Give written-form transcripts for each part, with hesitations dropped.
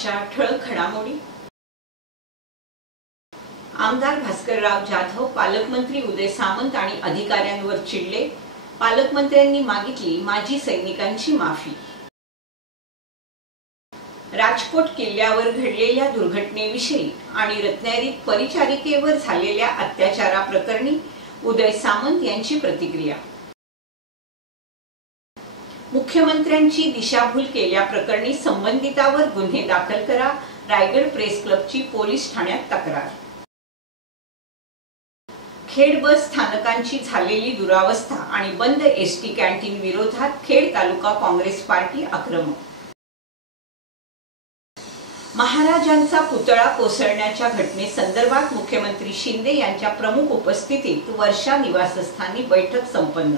आजच्या ठळक घडामोडी। आमदार भास्करराव जाधव पालकमंत्री उदय सामंत आणि अधिकाऱ्यांवर चिडले। पालकमंत्र्यांनी मागितली माजी सैनिकांची माफी। राजकोट किल्ल्यावर घडलेल्या दुर्घटनेविषयी आणि रत्नागिरीत परिचारिकेवर झालेल्या अत्याचाराप्रकरणी उदय सामंत यांची प्रतिक्रिया। मुख्यमंत्र्यांची दिशाभूल केल्याप्रकरणी संबंधितावर गुन्हे दाखल करा, रायगड प्रेस क्लबची पोलीस ठाण्यात तक्रार। खेड बस स्थानकांची झालेली दुरावस्था आणि बंद एसटी कॅन्टीन विरोधात खेड तालुका काँग्रेस पार्टी आक्रमक। महाराजांचा पुतळा कोसळण्याच्या घटनेसंदर्भात मुख्यमंत्री शिंदे यांच्या प्रमुख उपस्थितीत वर्षा निवासस्थानी बैठक संपन्न।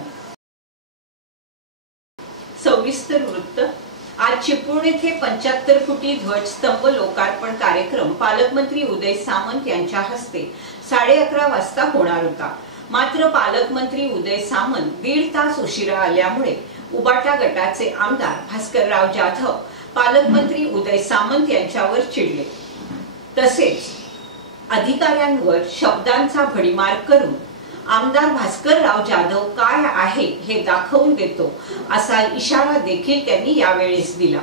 सविस्तर वृत्त। आज चिपळूण येथे 75 फुटी ध्वजस्तंभ लोकार्पण कार्यक्रम पालकमंत्री उदय सामंत यांच्या हस्ते 11:30 वाजता होणार होता। मात्र पालकमंत्री उदय सामंत 1.5 तास उशिरा आल्यामुळे उबाटा गटाचे आमदार भास्करराव जाधव पालकमंत्री उदय सामंत यांच्यावर चिडले। तसेच अधिकाऱ्यांवर शब्दांचा भडीमार करून आमदार भास्करराव जाधव काय आहे हे दाखवून देतो असा इशारा देखील त्यांनी यावेळेस दिला।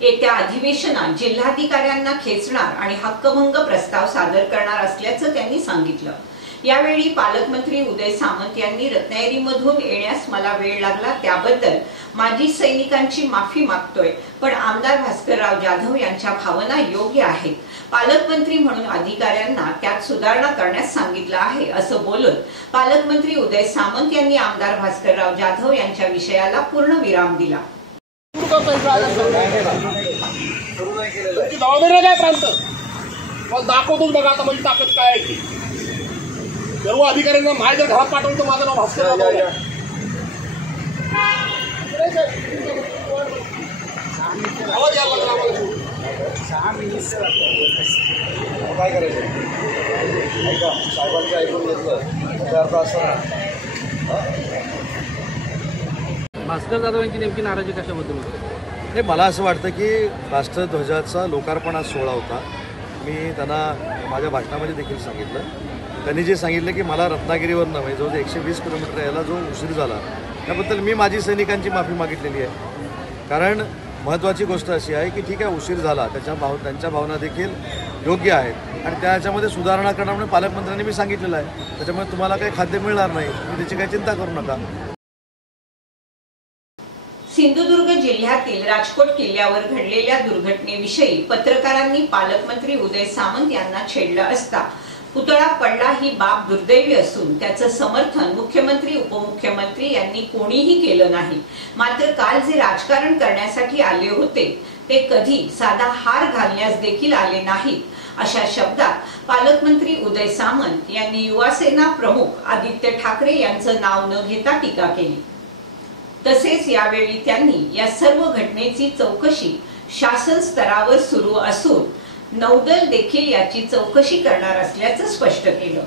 येत्या अधिवेशनात जिल्हाधिकाऱ्यांना खेचणार आणि हक्कभंग प्रस्ताव सादर करणार असल्याचं त्यांनी सांगितलं। यावेळी पालकमंत्री उदय सामंत यांनी रत्नागिरीमधून येण्यास मला वेळ लागला त्याबद्दल माजी सैनिकांची माफी मागतोय, पण आमदार भास्करराव जाधव यांच्या भावना योग्य आहेत। पालकमंत्री म्हणून अधिकाऱ्यांना त्यात सुधारणा करण्यास सांगितलं आहे असं बोलून पालकमंत्री उदय सामंत यांनी आमदार भास्करराव जाधव यांच्या विषयाला पूर्ण विराम दिला। सर्व अधिकाऱ्यांना माझ्या घरात पाठवलं तर माझं नाव भास्करराव आहे। आवाज यायला लागला काय करायचं ऐका साहेबांचं ऐकून घेतलं त्याचा अर्थ असा भास्कर जाधव यांची नेमकी नाराजी कशाबद्दल होती? नाही, मला असं वाटतं की राष्ट्रध्वजाचा लोकार्पणात सोहळा होता। मी त्यांना माझ्या भाषणामध्ये देखील सांगितलं। त्यांनी जे सांगितलं की मला रत्नागिरीवर नव्हे जवळ 120 किलोमीटर यायला जो उशीर झाला त्याबद्दल मी माजी सैनिकांची माफी मागितलेली आहे। कारण महत्त्वाची गोष्ट अशी आहे की ठीक आहे उशीर झाला, त्यांच्या भावना देखील योग्य आहेत आणि त्याच्यामध्ये सुधारणा करणं म्हणून पालकमंत्र्यांनी मी सांगितलेलं आहे। त्याच्यामुळे तुम्हाला काही खाद्य मिळणार नाही, तुम्ही त्याची काही चिंता करू नका। सिंधुदुर्ग जिल्ह्यातील राजकोट किल्ल्यावर घडलेल्या दुर्घटनेविषयी पत्रकारांनी पालकमंत्री उदय सामंत यांना छेडलं असता पुतळा पडला ही बाब दुर्दैवी असून त्याचं समर्थन मुख्यमंत्री उपमुख्यमंत्री यांनी कोणीही केलं नाही। मात्र काल जे राजकारण करण्यासाठी आले होते ते कधी साधा हार घालण्यास देखील आले नाहीत अशा शब्दात पालकमंत्री उदय सामंत यांनी युवासेना प्रमुख आदित्य ठाकरे यांचं नाव न घेता टीका केली। तसेच यावेळी त्यांनी या सर्व घटनेची चौकशी शासन स्तरावर सुरू असून नौदल देखील याची चौकशी करणार असल्याचं स्पष्ट केलं।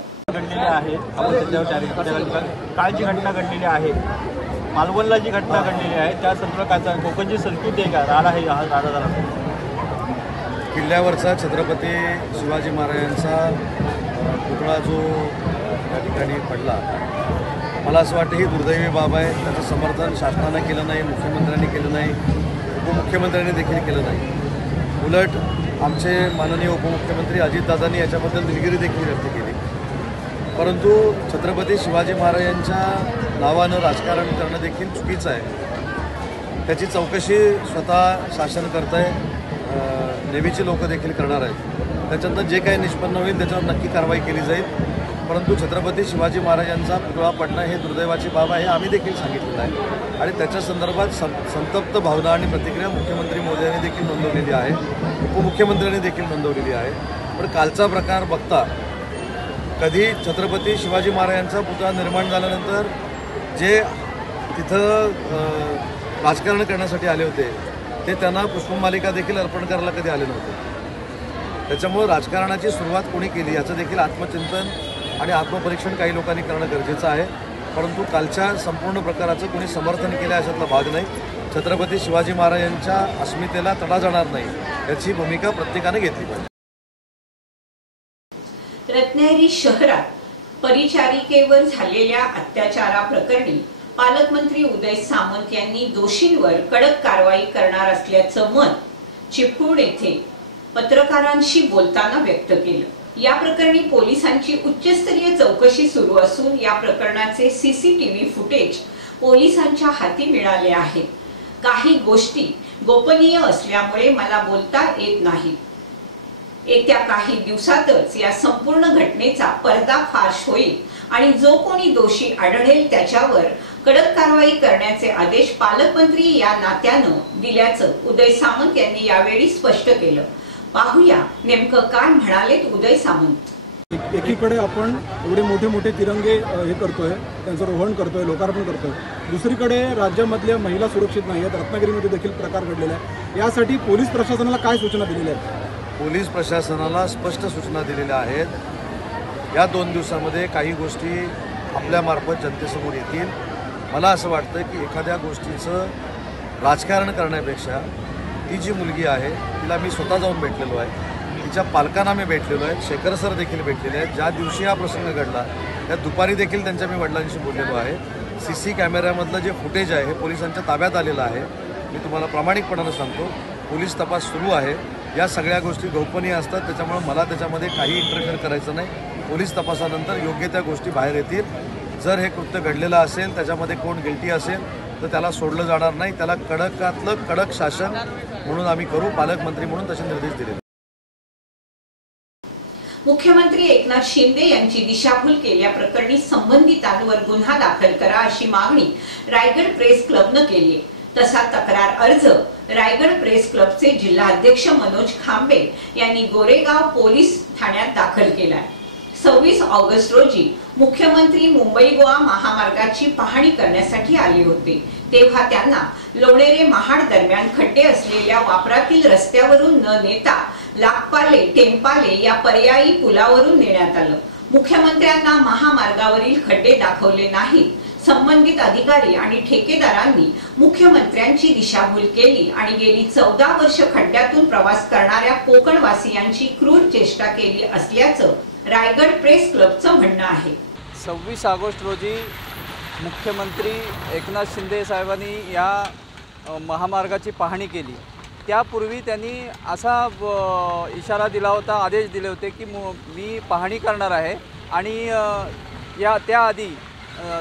काल जी घटना घडलेली आहे, मालवणला जी घटना घडलेली आहे त्या संदर्भात कोकणची संस्कृती आहे का राडा हे राडा झाला किल्ल्यावरचा छत्रपती शिवाजी महाराजांचा पुतळा जो या ठिकाणी पडला, मला असं वाटतं ही दुर्दैवी बाब आहे। त्याचं समर्थन शासनानं केलं नाही, मुख्यमंत्र्यांनी केलं नाही, उपमुख्यमंत्र्यांनी देखील केलं नाही। उलट आमचे माननीय उपमुख्यमंत्री अजितदादांनी याच्याबद्दल दिलगिरी देखील व्यक्त केली। परंतु छत्रपती शिवाजी महाराजांच्या नावानं राजकारण करणं देखील चुकीचं आहे। त्याची चौकशी स्वतः शासन करत आहे, नेव्हीचे लोक देखील करणार आहेत। त्याच्यानंतर जे काही निष्पन्न होईल त्याच्यावर नक्की कारवाई केली जाईल। परंतु छत्रपती शिवाजी महाराजांचा पुतळा पडणं हे दुर्दैवाची बाब आहे आम्ही देखील सांगितलेलं आहे आणि त्याच्या संदर्भात संतप्त भावना आणि प्रतिक्रिया मुख्यमंत्री मोदयांनी देखील नोंदवलेली आहे, उपमुख्यमंत्र्यांनी देखील नोंदवलेली आहे। पण कालचा प्रकार बघता कधी छत्रपती शिवाजी महाराजांचा पुतळा निर्माण झाल्यानंतर जे तिथं राजकारण करण्यासाठी आले होते ते त्यांना पुष्पमालिका देखील अर्पण करायला कधी आले नव्हते। त्याच्यामुळे राजकारणाची सुरुवात कोणी केली याचं देखील आत्मचिंतन आणि आत्मपरीक्षण काही लोकांनी करणं गरजेचं आहे। परंतु कालच्या संपूर्ण प्रकाराचं कोणी समर्थन केलं अशातला भाग नाही। छत्रपती शिवाजी महाराजांच्या अस्मितेला तडा जाणार नाही याची भूमिका प्रत्येकाने घेतली पाहिजे. रत्नागिरी शहरात परिचारिकेवर झालेल्या अत्याचाराप्रकरणी पालकमंत्री उदय सामंत यांनी दोषींवर कडक कारवाई करणार असल्याचं मत चिपळूण येथे पत्रकारांशी बोलताना व्यक्त केलं. या प्रकरणी पोलिसांची उच्चस्तरीय चौकशी सुरू असून या प्रकरणाचे सीसीटीव्ही फुटेज पोलिसांच्या हाती मिळाले आहे. काही गोष्टी गोपनीय असल्यामुळे मला बोलता येत नाही. येत्या काही दिवसातच या संपूर्ण घटनेचा पर्दाफाश होईल आणि जो कोणी दोषी आढळेल त्याच्यावर कडक कारवाई करण्याचे आदेश पालकमंत्री या नात्यानं दिल्याचं उदय सामंत यांनी यावेळी स्पष्ट केलं. पाहूया नेमकं काय म्हणालेत उदय सामंत. एकीकडे आपण एवढे मोठे मोठे तिरंगे हे करतोय, त्यांचं रोहण करतोय, लोकार्पण करतोय. दुसरीकडे राज्यामधल्या महिला सुरक्षित नाही आहेत. रत्नागिरीमध्ये देखील प्रकार घडलेला आहे. यासाठी पोलीस प्रशासनाला काय सूचना दिलेल्या आहेत? पोलीस प्रशासनाला स्पष्ट सूचना दिलेल्या आहेत. या 2 दिवसामध्ये काही गोष्टी आपल्यामार्फत जनतेसमोर येतील. मला असं वाटतं की एखाद्या गोष्टीचं राजकारण करण्यापेक्षा ती जी मुलगी आहे तिला मी स्वतः जाऊन भेटलेलो आहे, तिच्या पालकांना मी भेटलेलो आहे, शेखर सर देखील भेटलेले आहेत. ज्या दिवशी हा प्रसंग घडला त्या दुपारी देखील त्यांच्या मी वडिलांशी बोललेलो आहे. CC कॅमेऱ्यामधलं जे फुटेज आहे हे पोलिसांच्या ताब्यात आलेलं आहे. मी तुम्हाला प्रामाणिकपणानं सांगतो, पोलीस तपास सुरू आहे. या सगळ्या गोष्टी गोपनीय असतात, त्याच्यामुळे मला त्याच्यामध्ये काही इंटरफेअर करायचं नाही. पोलीस तपासानंतर योग्य त्या गोष्टी बाहेर येतील. जर हे कृत्य घडलेलं असेल, त्याच्यामध्ये कोण गिल्टी असेल तर त्याला सोडलं जाणार नाही. त्याला कडकातलं कडक शासन म्हणून आम्ही करू. पालकमंत्री म्हणून तसे निर्देश दिले. मुख्यमंत्री एकनाथ शिंदे यांची दिशाभूल केल्याप्रकरणी संबंधितांवर गुन्हा दाखल करा अशी मागणी रायगड प्रेस क्लबनं केली आहे. तसा तक्रार अर्ज रायगड प्रेस क्लबचे जिल्हाध्यक्ष मनोज खांबे यांनी गोरेगाव पोलीस ठाण्यात दाखल केलाय. 26 ऑगस्ट रोजी मुख्यमंत्री मुंबई गोवा महामार्गाची पाहणी करण्यासाठी आले होते. तेव्हा त्यांना लोणेरे महाड दरम्यान खड्डे असलेल्या वापरातील रस्त्यावरून न नेता लाखपाले टेंपाले या पर्यायी पुलावरून नेण्यात आलं. मुख्यमंत्र्यांना महामार्गावरील खड्डे दाखवले नाहीत. संबंधित अधिकारी आणि ठेकेदारांनी मुख्यमंत्र्यांची दिशाभूल केली आणि गेली 14 वर्ष खड्ड्यातून प्रवास करणाऱ्या कोकणवासियांची क्रूर चेष्टा केली असल्याचं रायगड प्रेस क्लबचं म्हणणं आहे. 26 ऑगस्ट रोजी मुख्यमंत्री एकनाथ शिंदे साहेबांनी या महामार्गाची पाहणी केली. त्यापूर्वी त्यांनी असा इशारा दिला होता, आदेश दिले होते की मी पाहणी करणार आहे आणि त्याआधी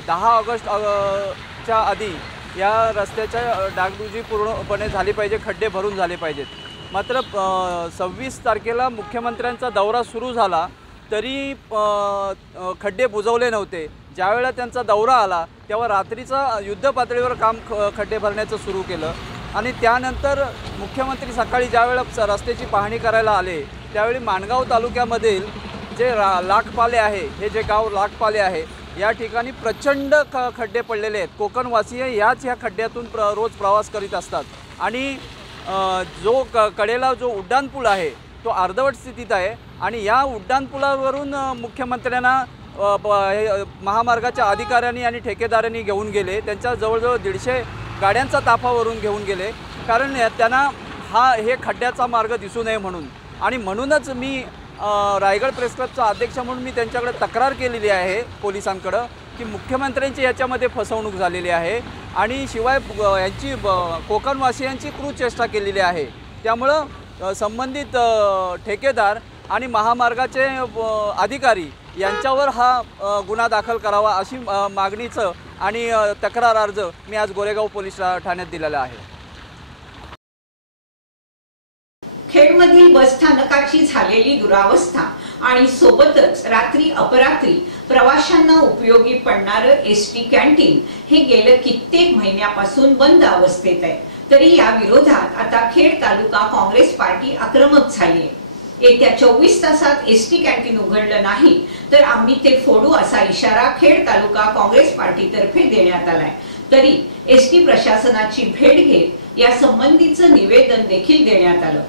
10 ऑगस्टच्या आधी या रस्त्याच्या डागडुजी पूर्णपणे झाली पाहिजे, खड्डे भरून झाले पाहिजेत. मात्र 26 तारखेला मुख्यमंत्र्यांचा दौरा सुरू झाला तरी खड्डे बुजवले नव्हते. ज्यावेळेला त्यांचा दौरा आला तेव्हा रात्रीचा युद्धपातळीवर काम खड्डे भरण्याचं सुरू केलं आणि त्यानंतर मुख्यमंत्री सकाळी ज्यावेळेला रस्त्याची पाहणी करायला आले त्यावेळी माणगाव तालुक्यामधील जे लाखपाले आहे, हे जे गाव लाखपाले आहे या ठिकाणी प्रचंड खड्डे पडलेले आहेत. कोकणवासीय ह्या खड्ड्यातून रोज प्रवास करीत असतात आणि जो कडेला जो उड्डाणपूल आहे तो अर्धवट स्थितीत आहे आणि या उड्डाणपुलावरून मुख्यमंत्र्यांना महामार्गाच्या अधिकाऱ्यांनी आणि ठेकेदारांनी घेऊन गेले. त्यांच्या जवळजवळ 150 गाड्यांचा ताफावरून घेऊन गेले, कारण त्यांना हे खड्ड्याचा मार्ग दिसू नये म्हणून. आणि म्हणूनच मी रायगड प्रेस क्लबचा अध्यक्ष म्हणून मी त्यांच्याकडे तक्रार केलेली आहे पोलिसांकडं की मुख्यमंत्र्यांची याच्यामध्ये फसवणूक झालेली आहे आणि शिवाय यांची कोकणवासियांची क्रूर चेष्टा केलेली आहे. त्यामुळं संबंधित ठेकेदार आणि महामार्गाचे अधिकारी यांच्यावर हा गुन्हा दाखल करावा अशी मागणीचं आणि तक्रार अर्ज मी आज गोरेगाव पोलीस ठाण्यात दिलेला आहे. खेडमधील बस स्थानकाची झालेली दुरावस्था आणि सोबतच रात्री अपरात्री प्रवाशांना उपयोगी पडणारं एसटी कॅन्टीन हे गेल्या कित्येक महिन्यापासून बंद अवस्थेत आहे. तरी या विरोधात आता खेड तालुका काँग्रेस पार्टी आक्रमक झाली आहे. येत्या 24 तासात एसटी कॅन्टीन उघडलं नाही तर आम्ही ते फोडू असा इशारा खेड तालुका काँग्रेस पार्टीतर्फे देण्यात आलाय. तरी एसटी प्रशासनाची भेट घेत या संबंधीचं निवेदन देखील देण्यात आलं.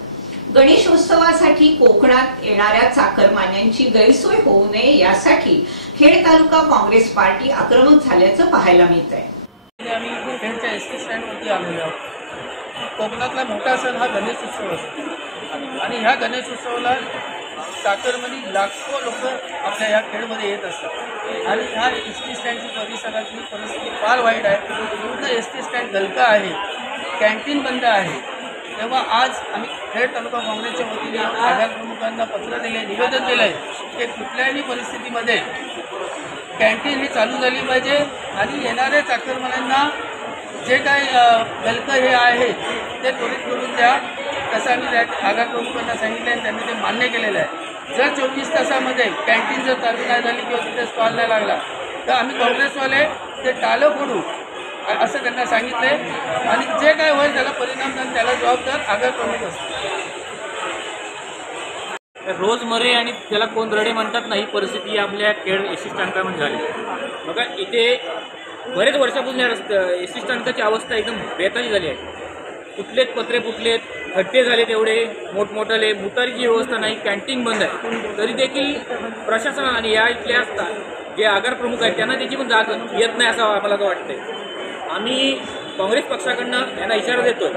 गणेशोत्सवासाठी कोकणात येणाऱ्या चाकरमान्यांची गैरसोय होऊ नये यासाठी खेड तालुका काँग्रेस पार्टी आक्रमक झाल्याचं पाहायला मिळत आहे. आम्ही खेडच्या एसटी स्टँडवरती आलेलो आहोत. कोकणातला मोठा सण हा गणेश उत्सव असतो आणि ह्या गणेश उत्सवाला चाकरमनी लाखो लोक आपल्या ह्या खेळमध्ये येत असतात आणि ह्या एस टी स्टँडची परिसरातली परिस्थिती फार वाईट आहे. पूर्ण एस टी स्टँड गलका आहे, कॅन्टीन बंद आहे. तेव्हा आज आम्ही खेड तालुका काँग्रेसच्या वतीने आधार प्रमुखांना पत्र दिले, निवेदन दिलं आहे की कुठल्याही परिस्थितीमध्ये कॅन्टीन ही चालू झाली पाहिजे आणि येणाऱ्या चाकरमान्यांना जे काय गलकं हे आहे ते त्वरित करून द्या. तसं आम्ही आधार प्रमुखांना सांगितलं आणि त्यांनी ते मान्य केलेलं आहे. जर 24 तासामध्ये कॅन्टीन जर चालू नाही झाली किंवा तिथे स्टॉल नाही लागला तर आम्ही काँग्रेसवाले ते टाळं फोडू असं त्यांना सांगितलं आहे आणि जे काय होईल त्याला परिणाम झाला त्याला जबाबदार आधार प्रमुख असतो. रोजमर्रे आणि त्याला कोण रडे म्हणतात नाही परिस्थिती आपल्या खेड एस टी स्टँडमध्ये झाली. बघा इथे बरेच वर्षापासून या एस टी स्टँडची अवस्था एकदम बेताची झाली आहे. कुठलेच पत्रे फुटलेत, खड्डे झालेत एवढे मोठमोठाले, मुतारीची व्यवस्था नाही, कॅन्टीन बंद आहे. तरी देखील प्रशासन आणि या इथल्या जे आगार प्रमुख आहेत त्यांना त्याची पण जाग येत नाही असं आम्हाला तर वाटतंय. आम्ही काँग्रेस पक्षाकडनं यांना इशारा देतो.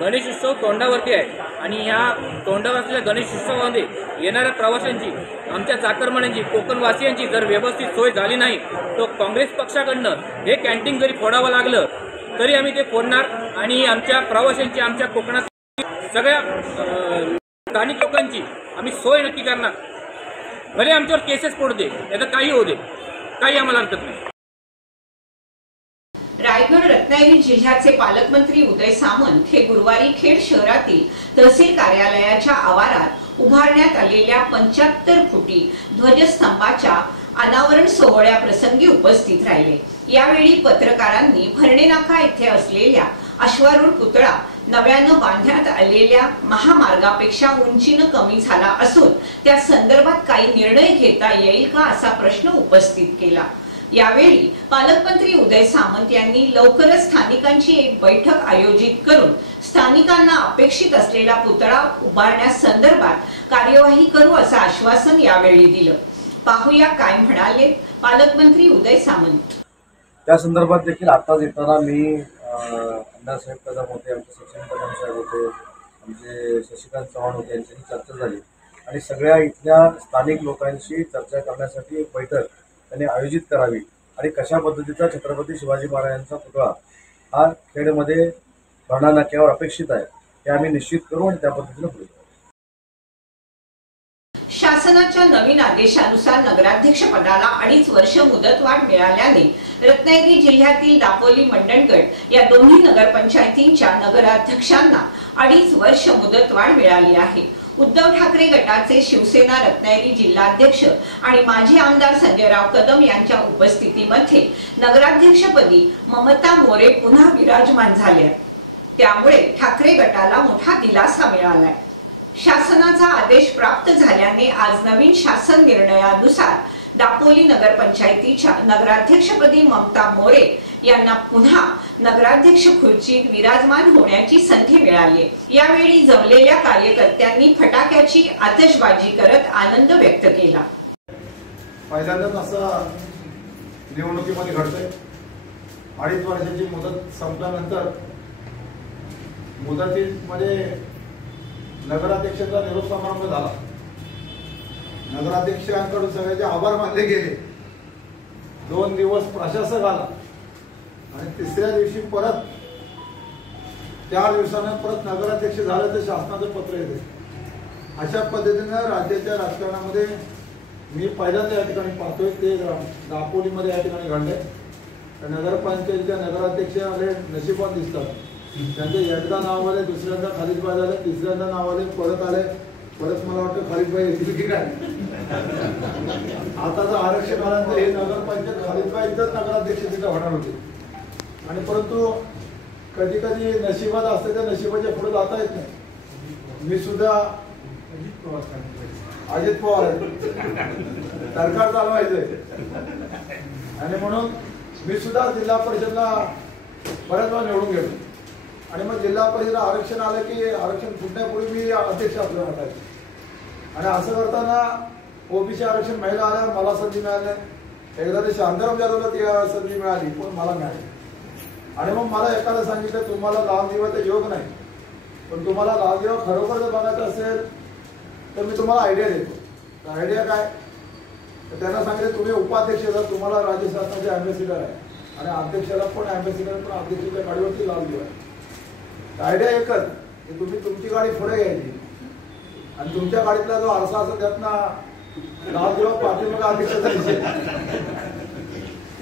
गणेश उत्सव तोंडावरती आहे आणि ह्या तोंडावर असलेल्या गणेश उत्सवामध्ये येणाऱ्या प्रवाशांची, आमच्या चाकरमान्यांची, कोकणवासियांची जर व्यवस्थित सोय झाली नाही तर काँग्रेस पक्षाकडनं हे कॅन्टीन जरी फोडावं लागलं तरी आम्ही ते फोडणार आणि आमच्या प्रवाशांची, आमच्या कोकणात सगळ्या स्थानिक लोकांची आम्ही सोय नक्की करणार. भले आमच्यावर केसेस पडू दे, याचं काही होऊ दे, काही आम्हाला हरकत नाही. रायगड रत्नागिरी जिल्ह्याचे पालकमंत्री उदय सामंत हे गुरुवारी खेड शहरातील तहसील कार्यालयाच्या आवारात उभारण्यात आलेल्या 75 फुटी ध्वजस्तंभाच्या अनावरण सोहळ्याप्रसंगी उपस्थित राहिले. यावेळी पत्रकारांनी भरणे नाका येथे असलेल्या अश्वारूढ पुतळा नव्यानं बांधण्यात आलेल्या महामार्गापेक्षा उंचीनं कमी झाला असून त्या संदर्भात काही निर्णय घेता येईल का असा प्रश्न उपस्थित केला. यावेळी पालकमंत्री उदय सामंत यांनी लवकरच स्थानिकांची एक बैठक आयोजित करून स्थानिकांना अपेक्षित असलेला पुतळा उभारण्यासंदर्भात कार्यवाही करू असं आश्वासन यावेळी दिलं. पाहूया काय म्हणाले पालकमंत्री उदय सामंत. त्या संदर्भात देखील आताच येताना मी अण्णासाहेब कदम होते, आमचे सचिन कदम साहेब होते, आमचे शशिकांत चव्हाण होते, यांच्याशी चर्चा झाली आणि सगळ्या इथल्या स्थानिक लोकांशी चर्चा करण्यासाठी एक बैठक त्यांनी आयोजित करावी आणि कशा पद्धतीचा छत्रपती शिवाजी महाराजांचा पुतळा हा खेडमध्ये भरणा नाक्यावर अपेक्षित आहे हे आम्ही निश्चित करू आणि त्या पद्धतीने पुढे जाऊ. शासनाच्या नवीन आदेशानुसार नगराध्यक्ष पदाला 2.5 वर्ष मुदतवाढ मिळाल्याने रत्नागिरी जिल्ह्यातील दापोली मंडणगड या दोन्ही नगरपंचायतींच्या नगराध्यक्षांना 2.5 वर्ष मुदतवाढ मिळाली आहे. उद्धव ठाकरे गटाचे शिवसेना रत्नागिरी जिल्हाध्यक्ष आणि माजी आमदार संजयराव कदम यांच्या उपस्थितीमध्ये नगराध्यक्षपदी ममता मोरे पुन्हा विराजमान झाल्या. त्यामुळे ठाकरे गटाला मोठा दिलासा मिळालाय. शासनाचा आदेश प्राप्त झाल्याने आज नवीन शासन निर्णयानुसार दापोली नगरपंचायतीच्या नगराध्यक्षपदी ममता मोरे यांना पुन्हा नगराध्यक्ष खुर्चीत विराजमान होण्याची संधी मिळाली. यावेळी जमलेल्या कार्यकर्त्यांनी फटाक्याची आतषबाजी करत आनंद व्यक्त केला. पहिल्यांदाच असं निवडणुकीमध्ये घडतंय. 2.5 वर्षाची मुदत संपल्यानंतर मुदतीमध्ये नगराध्यक्षांचा निरोप समारंभ झाला. नगराध्यक्षांकडून सगळ्याचे आभार मानले गेले. 2 दिवस प्रशासक आला आणि 3ऱ्या दिवशी परत 4 दिवसानं परत नगराध्यक्ष झालं तर शासनाचं पत्र येते. अशा पद्धतीनं राज्याच्या राजकारणामध्ये मी पहिल्यांदा या ठिकाणी पाहतोय ते दापोलीमध्ये या ठिकाणी घडलंय. नगरपंचायतीच्या नगराध्यक्ष आले नशिबात दिसतात. त्यांचे एकदा नाव आले, दुसऱ्यांदा खालिदबाई झाले, तिसऱ्यांदा नाव आले, परत आले, परत मला वाटतं खालिदबाई येतील की काय. आताचं आरक्षण आल्यानंतर हे नगरपंचायत खालिदबाईंचंच नगराध्यक्ष तिथे होणार होते आणि परंतु कधी कधी नशिबात असते त्या नशिबाच्या पुढे जाता येत नाही. मी सुद्धा अजित पवार आहे, सरकार चालवायचंय आणि म्हणून मी सुद्धा जिल्हा परिषदला बऱ्याच वेळा निवडून गेलो आणि मग जिल्हा परिषद आरक्षण आलं की आरक्षण फुटण्यापूर्वी मी अध्यक्ष आपल्या वाटायचे आणि असं करताना ओबीसी आरक्षण महिला आल्या मला संधी मिळाली नाही. एकदा ते शांताराम जाधवला ती संधी मिळाली पण मला मिळाली आणि मग मला एकाला सांगितलं तुम्हाला लाल दिव्याचा योग नाही, पण तुम्हाला लाल दिवा खरोखर जर बघायचा असेल तर मी तुम्हाला आयडिया देतो. आयडिया काय, तर त्यांना सांगितलं तुम्ही उपाध्यक्ष जर तुम्हाला राज्य शासनाचे अँबॅसिडर आहे आणि अध्यक्षाला पण अँबॅसिडर, पण अध्यक्षाच्या गाडीवरती लाल दिवा आहे. आयडिया एकच की तुम्ही तुमची गाडी पुढे घ्यायची आणि तुमच्या गाडीतला जो आरसा असेल त्यातनं लाल दिवा पाठीमागे अध्यक्षाचा दिसेल,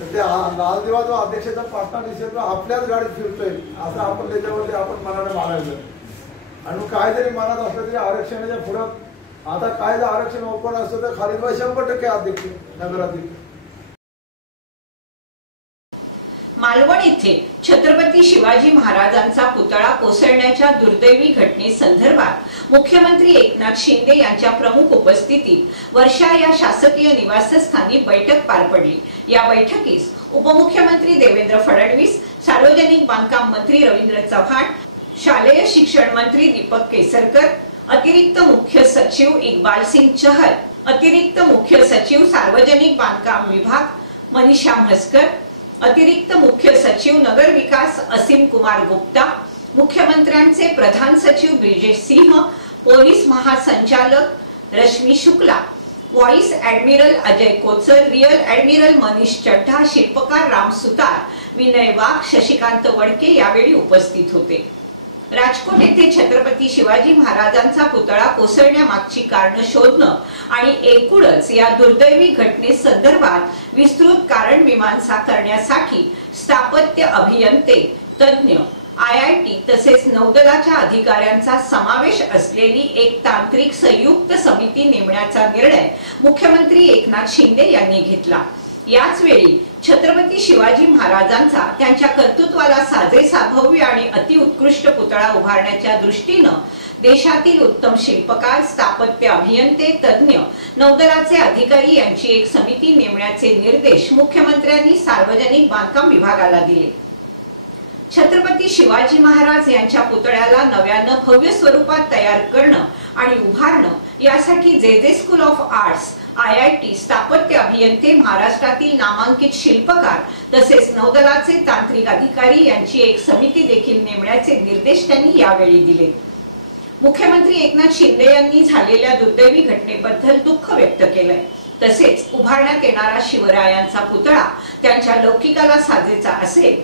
तर त्या लाल दिवा जो अध्यक्षाचा पाठना दिसेल तो आपल्याच गाडीत फिरतोय असं आपण त्याच्यावरती आपण मनाने मानायचं. आणि काय जरी मनात असलं तरी आरक्षणाच्या पुढं आता काय जर आरक्षण ओपन असतं तर खाली 100% अध्यक्ष नगराध्यक्ष. मालवण येथे छत्रपती शिवाजी महाराजांचा पुतळा कोसळण्याच्या दुर्दैवी घटनेसंदर्भात मुख्यमंत्री एकनाथ शिंदे यांच्या प्रमुख उपस्थितीत वर्षा या शासकीय निवासस्थानी बैठक पार पडली. या बैठकीस उपमुख्यमंत्री देवेंद्र फडणवीस, सार्वजनिक बांधकाम मंत्री रवींद्र चव्हाण, शालेय शिक्षण मंत्री दीपक केसरकर, अतिरिक्त मुख्य सचिव इकबाल सिंह चहल, अतिरिक्त मुख्य सचिव सार्वजनिक बांधकाम विभाग मनीषा म्हसकर, अतिरिक्त मुख्य सचिव नगर विकास असीम कुमार गुप्ता, मुख्यमंत्र्यांचे प्रधान सचिव ब्रिजेश सिंह, पोलीस महासंचालक Rashmi Shukla, vice admiral Ajay Kochar, rear admiral Manish Chadha, शिल्पकार राम सुतार, विनय वाघ, शशिकांत वडके यावेळी उपस्थित होते. राजकोट येथे छत्रपती शिवाजी महाराजांचा पुतळा कोसळण्यामागची कारण शोधणं आणि एकूणच या दुर्दैवी घटनेसंदर्भात विस्तृत कारण मीमांसा करण्यासाठी स्थापत्य अभियंते, तज्ञ, IIT तसेच नौदलाच्या अधिकाऱ्यांचा समावेश असलेली एक तांत्रिक संयुक्त समिती नेमण्याचा निर्णय मुख्यमंत्री एकनाथ शिंदे यांनी घेतला. याच वेळी छत्रपती शिवाजी महाराजांचा त्यांच्या कर्तृत्वाला साजेसा भव्य आणि अतिउत्कृष्ट पुतळा उभारण्याच्या दृष्टीनं देशातील उत्तम शिल्पकार, स्थापत्य अभियंते, तज्ञ, नौदलाचे अधिकारी यांची एक समिती नेमण्याचे निर्देश मुख्यमंत्र्यांनी सार्वजनिक बांधकाम विभागाला दिले. छत्रपती शिवाजी महाराज यांच्या पुतळ्याला नव्यानं भव्य स्वरूपात तयार करणं आणि उभारणं यासाठी जे स्कूल ऑफ आर्ट्स, IIT, स्थापत्य अभियंते, महाराष्ट्रातील नामांकित शिल्पकार तसेच नौदलाचे तांत्रिक अधिकारी यांची एक समिती देखील नेमण्याचे निर्देश त्यांनी यावेळी दिले. मुख्यमंत्री एकनाथ शिंदे यांनी झालेल्या दुर्दैवी घटनेबद्दल दुःख व्यक्त केलंय. तसेच उभारण्यात येणारा शिवरायांचा पुतळा त्यांच्या लौकिकाला साजेचा असेल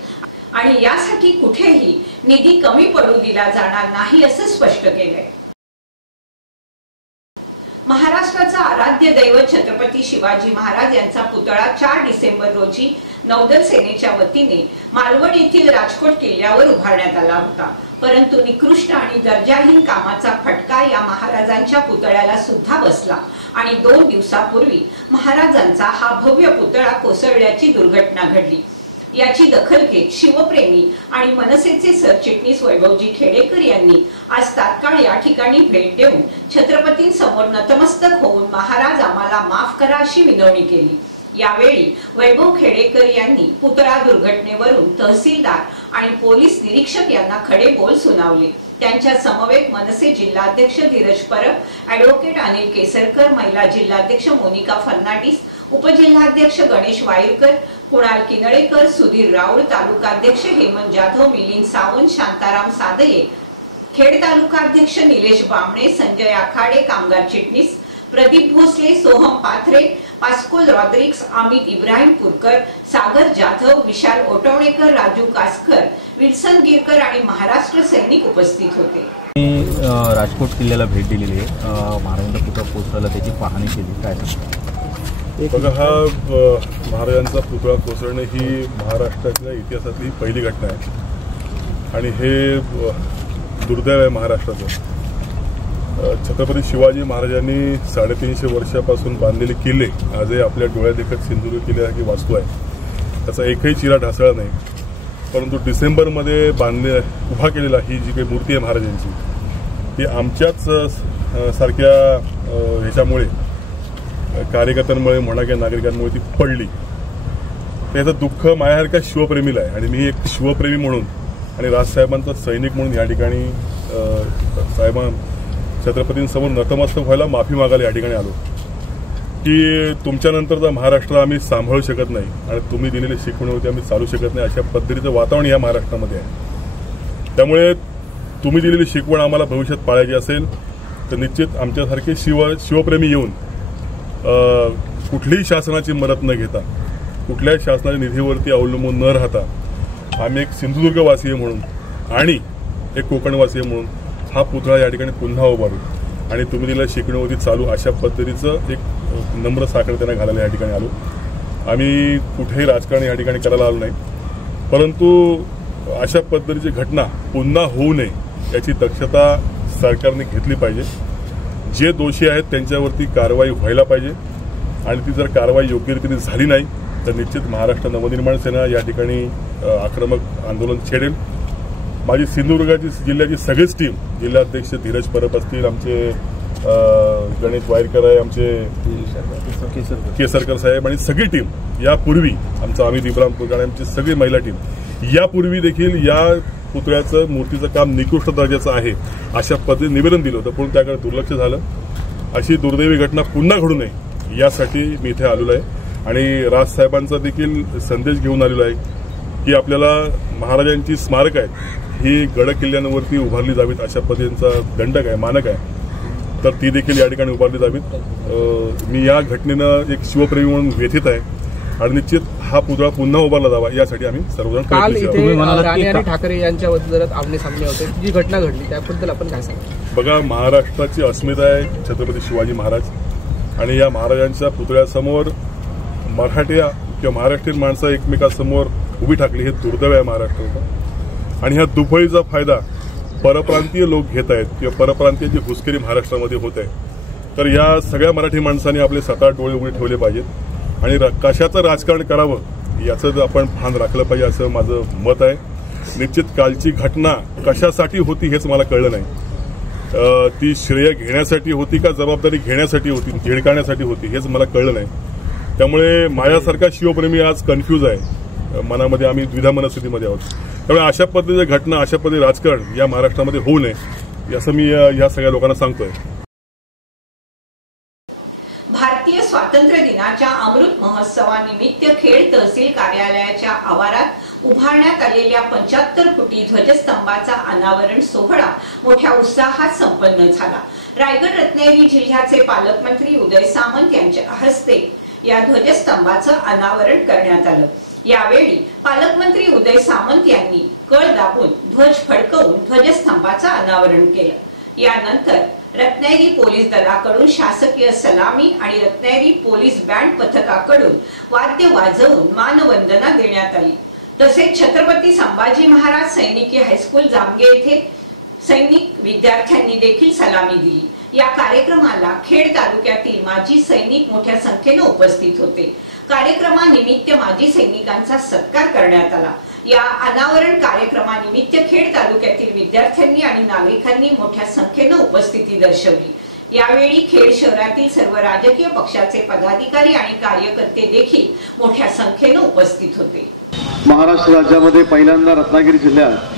आणि यासाठी कुठेही निधी कमी पडू दिला जाणार नाही असं स्पष्ट केलंय. महाराष्ट्राचा आराध्य दैवत छत्रपती शिवाजी महाराज यांचा पुतळा 4 डिसेंबर रोजी नौदल सेनेच्या वतीने मालवण येथील राजकोट किल्ल्यावर उभारण्यात आला होता. परंतु निकृष्ट आणि दर्जाहीन कामाचा फटका या महाराजांच्या पुतळ्याला सुद्धा बसला आणि 2 दिवसापूर्वी महाराजांचा हा भव्य पुतळा कोसळल्याची दुर्घटना घडली. याची दखल घेत शिवप्रेमी आणि मनसेचे सरचिटणीस वैभवजी खेडेकर यांनी आज तात्काळ या ठिकाणी भेट देऊन छत्रपतींसमोर नतमस्तक होऊन महाराज आम्हाला माफ करा अशी विनवणी केली. यावेळी वैभव खेडेकर यांनी पुतळा दुर्घटनेवरून तहसीलदार आणि पोलीस निरीक्षक यांना खडे बोल सुनावले. त्यांच्या समवेत मनसे जिल्हाध्यक्ष धीरज परब, ॲडव्होकेट अनिल केसरकर, महिला जिल्हाध्यक्ष मोनिका फर्नांडिस, उपजिल्हाध्यक्ष गणेश वाईरकर, कुणाल किनळेकर, सुधीर राऊळ, तालुकाध्यक्ष हेमंत जाधव, मिलिंद सावंत, शांताराम सादये, खेड तालुकाध्यक्ष निलेश बामणे, संजय आखाडे, कामगार चिटणीस प्रदीप भोसले, सोहम पाथरे, पास्कोल रॉड्रिक्स, अमित इब्राहिम पुरकर, सागर जाधव, विशाल ओटवणेकर, राजू कासकर, विल्सन गिरकर आणि महाराष्ट्र सैनिक उपस्थित होते. राजकोट किल्ल्याला भेट दिलेली आहे. महाराजांचा पुतळा कोसळला त्याची पाहणी केली. काय बघा, हा महाराजांचा पुतळा कोसळणे ही महाराष्ट्राच्या इतिहासातली पहिली घटना आहे आणि हे दुर्दैव आहे महाराष्ट्राचं. छत्रपती शिवाजी महाराजांनी 350 वर्षापासून बांधलेले किल्ले आजही आपल्या डोळ्यात देखत सिंधुदुर्ग किल्ल्यासारखी वास्तू आहे. त्याचा एकही चिरा ढासळला नाही. परंतु डिसेंबरमध्ये उभा केलेला ही जी काही मूर्ती आहे महाराजांची, ही आमच्याच सारख्या ह्याच्यामुळे, कार्यकर्त्यांमुळे म्हणा किंवा नागरिकांमुळे ती पडली. त्याचं दुःख माझ्यासारख्या शिवप्रेमीला आहे आणि मी एक शिवप्रेमी म्हणून आणि राजसाहेबांचा सैनिक म्हणून या ठिकाणी छत्रपतींसमोर नतमस्तक व्हायला, माफी मागायला या ठिकाणी आलो. की तुमच्यानंतरचा महाराष्ट्र आम्ही सांभाळू शकत नाही आणि तुम्ही दिलेली शिकवणीवरती आम्ही चालू शकत नाही, अशा पद्धतीचं वातावरण या महाराष्ट्रामध्ये आहे. त्यामुळे तुम्ही दिलेली शिकवण आम्हाला भविष्यात पाळायची असेल तर निश्चित आमच्यासारखे शिवप्रेमी येऊन कुठलीही शासनाची मदत न घेता, कुठल्याही शासनाच्या निधीवरती अवलंबून न राहता आम्ही एक सिंधुदुर्गवासीय म्हणून आणि एक कोकणवासीय म्हणून हा पुतळा या ठिकाणी पुन्हा उभारू आणि तुम्ही दिलेल्या शिकवणीवरती चालू, अशा पद्धतीचं एक नम्र साखर त्यांना घालायला या ठिकाणी आलो. आम्ही कुठेही राजकारण या ठिकाणी करायला आलो नाही, परंतु अशा पद्धतीची घटना पुन्हा होऊ नये याची दक्षता सरकारने घेतली पाहिजे. जे दोषी आहेत त्यांच्यावरती कारवाई व्हायला पाहिजे आणि ती जर कारवाई योग्य रीतीने झाली नाही तर निश्चित महाराष्ट्र नवनिर्माण सेना या ठिकाणी आक्रमक आंदोलन छेडेल. माझी सिंधुदुर्गाची जिल्ह्याची सगळीच टीम, जिल्हाध्यक्ष धीरज परब असतील, आमचे गणेश वायरकर आहे, आमचे केसरकर साहेब आणि सगळी टीम, यापूर्वी आमचा अमित इब्राहिम पुरगाणे, आमची सगळी महिला टीम यापूर्वी देखील या पुतळ्याचं मूर्तीचं काम निकृष्ट दर्जाचं आहे अशा पद्धतीने निवेदन दिलं होतं, पण त्याकडे दुर्लक्ष झालं. अशी दुर्दैवी घटना पुन्हा घडू नये यासाठी मी इथे आलेलो आहे आणि राजसाहेबांचा देखील संदेश घेऊन आलेलो आहे की आपल्याला महाराजांची स्मारक आहेत ही गड किल्ल्यांवरती उभारली जावीत, अशा पद्धतीचा दंडक आहे, मानक आहे, तर ती देखील या ठिकाणी उभारली जावीत. मी या घटनेनं एक शिवप्रेमी म्हणून व्यथित आहे आणि निश्चित हा पुतळा पुन्हा उभारला जावा यासाठी आम्ही सर्वजण काल इथे राणे आणि ठाकरे यांच्यामध्ये जर आमने सामने होते, जी घटना घडली त्याबद्दल आपण काय सांगा? बघा, महाराष्ट्राची अस्मिता आहे छत्रपती शिवाजी महाराज आणि या महाराजांच्या पुतळ्यासमोर मराठ्या किंवा महाराष्ट्रीयन माणसं एकमेकांसमोर उभी ठाकली, हे दुर्दैव आहे महाराष्ट्राचं. आणि ह्या दुफळीचा फायदा परप्रांतीय लोक घेत आहेत किंवा परप्रांतीयांची घुसखोरी महाराष्ट्रामध्ये होत आहे. तर या सगळ्या मराठी माणसांनी आपले 7-8 डोळे उघडे ठेवले पाहिजेत आणि कशाचं राजकारण करावं याचं आपण भान राखलं पाहिजे असं माझं मत आहे. निश्चित कालची घटना कशासाठी होती हेच मला कळलं नाही. ती श्रेय घेण्यासाठी होती का जबाबदारी घेण्यासाठी होती, झेडकाण्यासाठी होती हेच मला कळलं नाही. त्यामुळे माझ्यासारखा शिवप्रेमी आज कन्फ्यूज आहे, मनामध्ये आम्ही द्विधा मनस्थितीमध्ये आहोत. त्यामुळे अशा पद्धतीच्या घटना, अशा पद्धतीचे राजकारण या महाराष्ट्रामध्ये होऊ नये असं मी या सगळ्या लोकांना सांगतोय. भारतीय स्वातंत्र्य दिनाच्या अमृत महोत्सवानिमित्त खेड तहसील कार्यालयाच्या आवारात उभारण्यात आलेल्या 75 फुटी ध्वजस्तंभाचा अनावरण सोहळा मोठ्या उत्साहात संपन्न झाला. रायगड रत्नागिरी जिल्ह्याचे पालकमंत्री उदय सामंत यांच्या हस्ते या ध्वजस्तंभाचं अनावरण करण्यात आलं. यावेळी पालकमंत्री उदय सामंत यांनी कळ दाबून ध्वज फडकवून ध्वजस्तंभाचं अनावरण केलं. यानंतर रत्नागिरी पोलीस दलाकडून शासकीय सलामी आणि रत्नागिरी पोलीस बँड पथकाकडून वाद्य वाजवून मानवंदना देण्यात आली. तसेच छत्रपती संभाजी महाराज सैनिकी हायस्कूल जामगे येथे सैनिक विद्यार्थ्यांनी देखील सलामी दिली. या कार्यक्रमाला खेड तालुक्यातील माजी सैनिक मोठ्या संख्येने उपस्थित होते. कार्यक्रमानिमित्त माजी सैनिकांचा सत्कार करण्यात आला. या अनावरण कार्यक्रमानिमित्त खेड तालुक्यातील विद्यार्थ्यांनी आणि नागरिकांनी मोठ्या संख्येने उपस्थिती दर्शवली. यावेळी खेड शहरातील सर्व राजकीय पक्षाचे पदाधिकारी आणि कार्यकर्ते देखील मोठ्या संख्येने उपस्थित होते. महाराष्ट्र राज्यामध्ये पहिल्यांदा रत्नागिरी जिल्ह्यात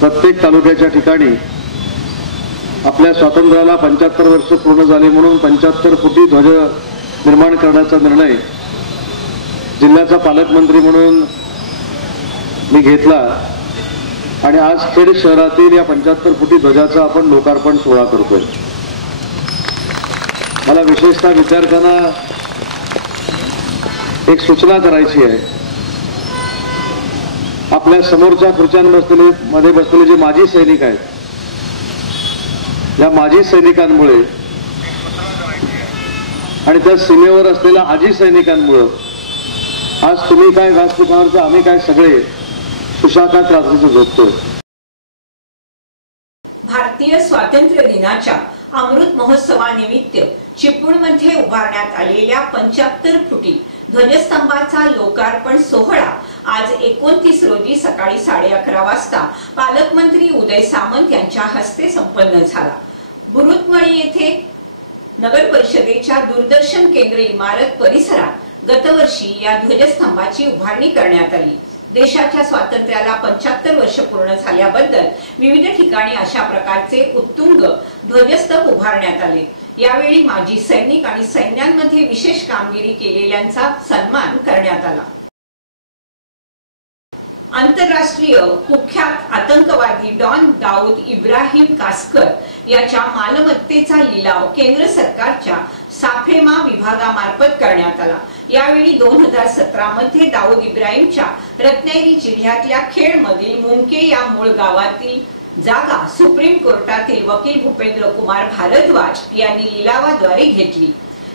प्रत्येक तालुक्याच्या ठिकाणी आपल्या स्वातंत्र्याला 75 वर्ष पूर्ण झाली म्हणून 75 फुटी ध्वज निर्माण करण्याचा निर्णय जिल्ह्याचा पालकमंत्री म्हणून मी घेतला आणि आज खेड शहरातील या 75 फुटी ध्वजाचा आपण लोकार्पण सोहळा करतोय. मला विशेषतः विद्यार्थ्यांना एक सूचना करायची आहे. आपल्या समोरच्या खुर्च्यांमध्ये बसलेले जे माजी सैनिक आहेत, या माजी सैनिकांमुळे आणि त्या सीमेवर असलेल्या आजी सैनिकांमुळे आज तुम्ही काय व्यासपीठावरचं, आम्ही काय सगळे सुशांतात रात्रीचं झोपतोय. भारतीय स्वातंत्र्य दिनाच्या अमृत महोत्सवानिमित्त चिपळूणमध्ये उभारण्यात आलेल्या 75 फुटी ध्वजस्तंभाचा लोकार्पण सोहळा आज 29 रोजी सकाळी 11:30 वाजता पालकमंत्री उदय सामंत यांच्या हस्ते संपन्न झाला. बुरुतमळी येथे नगर परिषदेच्या दूरदर्शन केंद्र इमारत परिसरात गतवर्षी या ध्वजस्तंभाची उभारणी करण्यात आली. देशाच्या स्वातंत्र्याला 75 वर्ष पूर्ण झाल्याबद्दल विविध ठिकाणी अशा प्रकारचे उत्तुंग ध्वजस्तंभ उभारण्यात आले. यावेळी माजी सैनिक आणि सैन्यांमध्ये विशेष कामगिरी केलेल्यांचा सन्मान करण्यात आला। आंतरराष्ट्रीय कुख्यात आतंकवादी डॉन दाऊद इब्राहिम कासकर याच्या मालमत्तेचा लिलाव केंद्र सरकारच्या साफेमा विभागामार्फत करण्यात आला। यावेळी 2017 मध्ये दाऊद इब्राहिमच्या रत्नागिरी जिल्ह्यातल्या खेडमधील मुंके या मूळ गावातील जागा सुप्रीम कोर्टातील वकील भूपेंद्र कुमार भारद्वाज यांनी लिलावाद्वारे घेतली।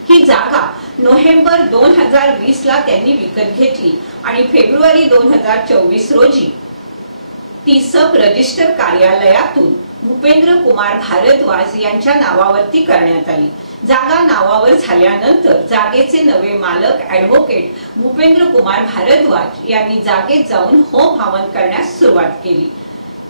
ही जागा नोव्हेंबर 2020 ला त्यांनी विकत घेतली आणि फेब्रुवारी 2024 रोजी ती सब रजिस्टर कार्यालयातून भूपेंद्र कुमार भारद्वाज यांच्या नावावरती करण्यात आली। जागा नावावर झाल्यानंतर जागेचे नवे मालक ॲडव्होकेट भूपेंद्र कुमार भारद्वाज यांनी जागेत जाऊन होम हवन करण्यास सुरुवात केली।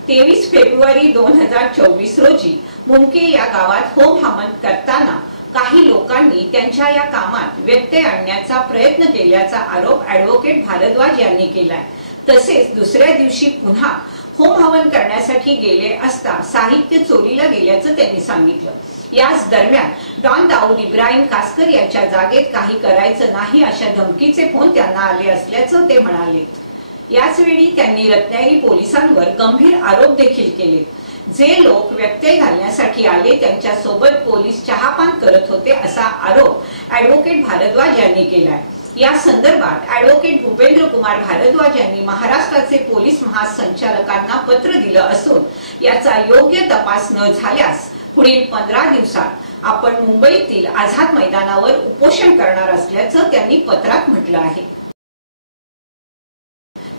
23 फेब्रुवारी 2024 रोजी मुंके या गावात होम हवन करताना काही लोकांनी त्यांच्या या कामात व्यत्यय आणण्याचा प्रयत्न केल्याचा आरोप ॲडव्होकेट भारद्वाज यांनी केलाय। तसेच दुसऱ्या दिवशी पुन्हा होम हवन करण्यासाठी गेले असता साहित्य चोरीला गेल्याचं त्यांनी सांगितलं। याच दरम्यान डॉन दाऊद इब्राहिम कासकर यांच्या जागेत काही करायचं नाही अशा धमकीचे फोन त्यांना आले असल्याचं ते म्हणाले। याच वेळी त्यांनी रत्नागिरी पोलिसांवर गंभीर आरोप देखील केले। जे लोक व्यत्यय घालण्यासाठी आले त्यांच्या सोबत पोलीस चहापान करत होते असा आरोप ॲडव्होकेट भारद्वाज यांनी केलाय। या संदर्भात ॲडव्होकेट भूपेंद्र कुमार भारद्वाज यांनी महाराष्ट्राचे पोलीस महासंचालकांना पत्र दिलं असून याचा योग्य तपास न झाल्यास पुढील 15 दिवसात आपण मुंबईतील आझाद मैदानावर उपोषण करणार असल्याचं त्यांनी पत्रात म्हटलं आहे।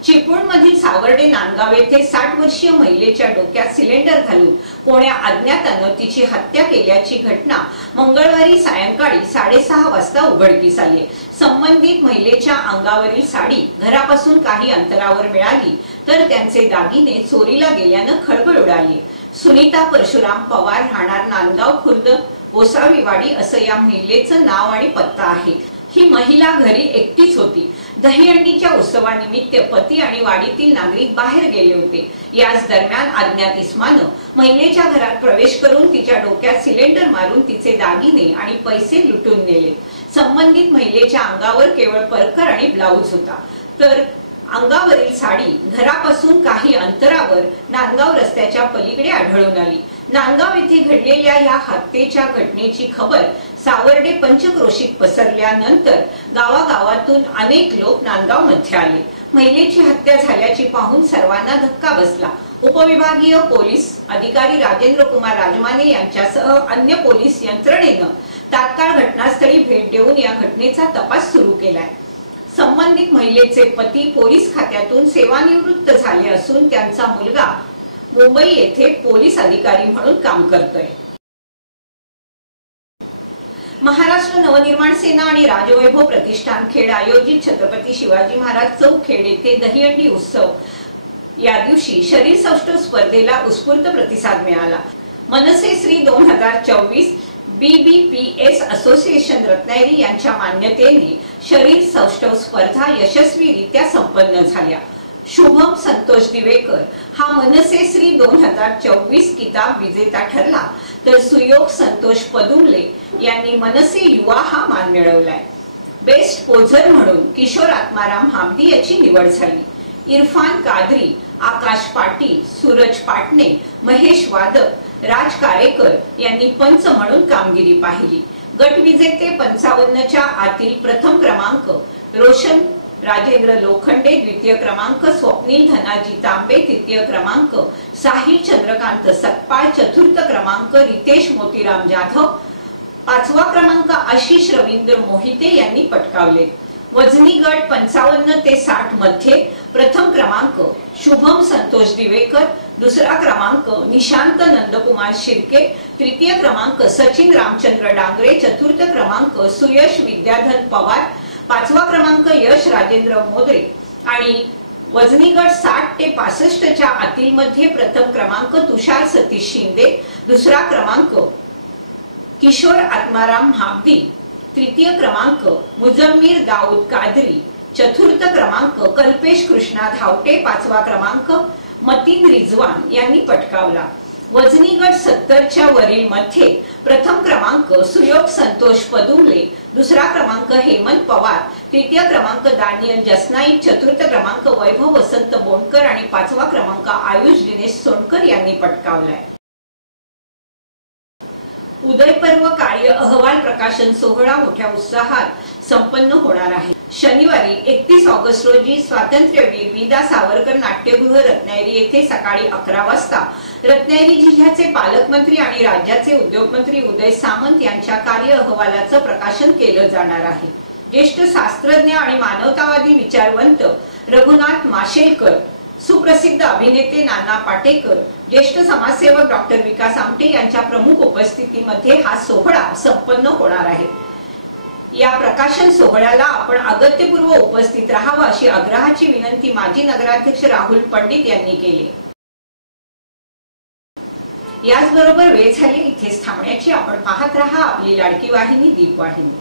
चिपळूणमधील सावर्डे नांदगाव येथे 60 वर्षीय महिलेच्या डोक्यात सिलेंडर घालून कोण्या अज्ञातानं तिची हत्या केल्याची घटना मंगळवारी सायंकाळी 6:30 वाजता उघडकीस आली। संबंधित महिलेच्या अंगावरील साडी घरापासून काही अंतरावर मिळाली तर त्यांचे दागिने चोरीला गेल्यानं खळबळ उडाली। सुनीता परशुराम पवार राहणार नांदगाव खुर्द गोसावीवाडी असं या महिलेचं नाव आणि पत्ता आहे। ही महिला घरी एकटीच होती। दहीहंडीच्या उत्सवानिमित्त पती आणि वाडीतील नागरिक बाहेर गेले होते। याच दरम्यान अज्ञात इसमानं महिलेच्या घरात प्रवेश करून तिच्या डोक्यात सिलेंडर मारून तिचे दागिने आणि पैसे लुटून नेले। संबंधित महिलेच्या अंगावर केवळ परकर आणि ब्लाउज होता, तर अंगावरील साडी घरापासून काही अंतरावर नांदगाव रस्त्याच्या पलीकडे आढळून आली। नांदगाव येथे घडलेल्या या हत्येच्या घटनेची खबर सावर्डे पंचक्रोशीत पसरल्यानंतर गावागावातून अनेक लोक नांदगाव मध्ये आले। महिलेची हत्या झाल्याची पाहून सर्वांना धक्का बसला। उपविभागीय पोलीस अधिकारी राजेंद्र कुमार राजमाने यांच्यासह अन्य पोलीस यंत्रणेनं तात्काळ घटनास्थळी भेट देऊन या घटनेचा तपास सुरू केलाय। संबंधित महिलेचे पती पोलीस खात्यातून सेवानिवृत्त झाले असून त्यांचा मुलगा मुंबई येथे पोलीस अधिकारी म्हणून काम करतोय। महाराष्ट्र नवनिर्माण सेना आणि राजवैभव प्रतिष्ठान खेड आयोजित छत्रपती शिवाजी महाराज चौक खेड येथे दहीहंडी उत्सव या दिवशी शरीर सौष्ठव स्पर्धेला उत्स्फूर्त प्रतिसाद मिळाला। मनसे श्री 2024 BBPS असोसिएशन रत्नागिरी यांच्या मान्यतेने शरीर सौष्ठव स्पर्धा यशस्वीरित्या संपन्न झाल्या। शुभम संतोष दिवेकर हा मनसे श्री 2024 किताब विजेता ठरला, तर सुयोग संतोष पदुमले यांनी मनसे युवा हा मान मिळवलाय। बेस्ट पोझर म्हणून किशोर आत्माराम हाबदी याची निवड झाली। इरफान कादरी, आकाश पाटील, सूरज पाटणे, महेश वादक, राज कारेकर यांनी पंच म्हणून कामगिरी पाहिली। गट विजेते 55 च्या आतील प्रथम क्रमांक रोशन राजेंद्र लोखंडे, द्वितीय क्रमांक स्वप्नील धनाजी तांबे, तृतीय क्रमांक साहिल चंद्रकांत सकपाळ, चतुर्थ क्रमांक रितेश मोतीराम जाधव, पाचवा क्रमांक आशिष रवींद्र मोहिते यांनी पटकावले। वजनी गट 55 ते 60 मध्ये प्रथम क्रमांक शुभम संतोष दिवेकर, दुसरा क्रमांक निशांत नंदकुमार शिर्के, तृतीय क्रमांक सचिन रामचंद्र डांगरे, चतुर्थ क्रमांक सुयश विद्याधन पवार, पाचवा क्रमांक यश राजेंद्र मोदरे आणि वजनी गट 60 ते 65 च्या आतील मध्ये प्रथम क्रमांक तुषार सतीश शिंदे, दुसरा क्रमांक किशोर आत्माराम हाबदी, तृतीय क्रमांक मुजम्मीर दाऊद कादरी, चतुर्थ क्रमांक कल्पेश कृष्णा धावटे, पाचवा क्रमांक मतीन रिजवान यांनी पटकावला। वजनी गट 70च्या वरील मध्ये प्रथम क्रमांक सुयोग संतोष पदुमले, दुसरा क्रमांक हेमंत पवार, तृतीय क्रमांक दानियल जसनाईक, चतुर्थ क्रमांक वैभव वसंत बोंडकर आणि पाचवा क्रमांक आयुष दिनेश सोनकर यांनी पटकावलाय. उदय पर्व कार्य अहवाल प्रकाशन सोहळा मोठ्या उत्साहात संपन्न होणार आहे. शनिवारी 31 ऑगस्ट रोजी स्वातंत्र्यवीर विदा सावरकर नाट्यगृह रत्नागिरी येथे सकाळी 11 वाजता रत्नागिरी जिल्ह्याचे पालकमंत्री आणि राज्याचे उद्योगमंत्री उदय सामंत यांच्या कार्य अहवालाचं प्रकाशन केलं जाणार आहे. ज्येष्ठ शास्त्रज्ञ आणि मानवतावादी विचारवंत रघुनाथ माशेलकर, सुप्रसिद्ध अभिनेते नाना पाटेकर, ज्येष्ठ समाजसेवक डॉक्टर विकास आमटे यांच्या प्रमुख उपस्थितीमध्ये हा सोहळा संपन्न होणार आहे. या प्रकाशन सोहळ्याला आपण अगत्यपूर्व उपस्थित राहावं अशी आग्रहाची विनंती माजी नगराध्यक्ष राहुल पंडित यांनी केली. याचबरोबर वेळ झाली इथेच थांबण्याची. आपण पाहत राहा आपली लाडकी वाहिनी दीप वाहिनी.